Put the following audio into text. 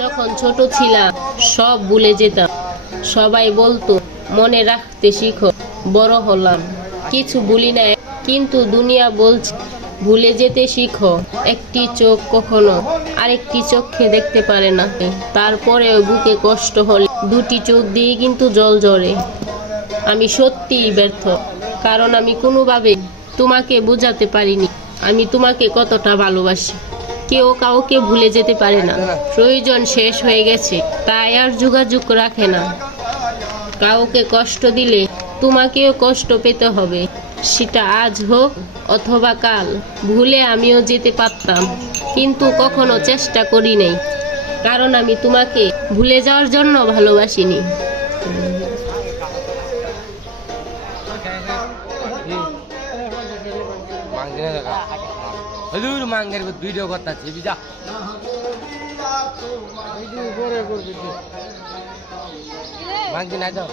যখন ছোট ছিলাম সব ভুলে যেতাম। সবাই বলতো মনে রাখতে শিখো। বড় হলাম, কিছু ভুলি না, কিন্তু দুনিয়া বলছে ভুলে যেতে শিখো। একটি চোখ কখনো আরেকটি চোখে দেখতে পারে না। তারপরেও বুকে কষ্ট হলে দুটি চোখ দিয়ে কিন্তু জল ঝরে। আমি সত্যিই ব্যর্থ, কারণ আমি কোনোভাবে তোমাকে বোঝাতে পারিনি আমি তোমাকে কতটা ভালোবাসি। কেউ কাউকে ভুলে যেতে পারে না, প্রয়োজন শেষ হয়ে গেছে তাই আর যোগাযোগ রাখে না। কাউকে কষ্ট দিলে তোমাকেও কষ্ট পেতে হবে, সেটা আজ হোক অথবা কাল। ভুলে আমিও যেতে পারতাম, কিন্তু কখনো চেষ্টা করি নাই, কারণ আমি তোমাকে ভুলে যাওয়ার জন্য ভালোবাসিনি। মাঙ্গের ভিডিও করতেছি বিজা মাঙ্গি নাই তো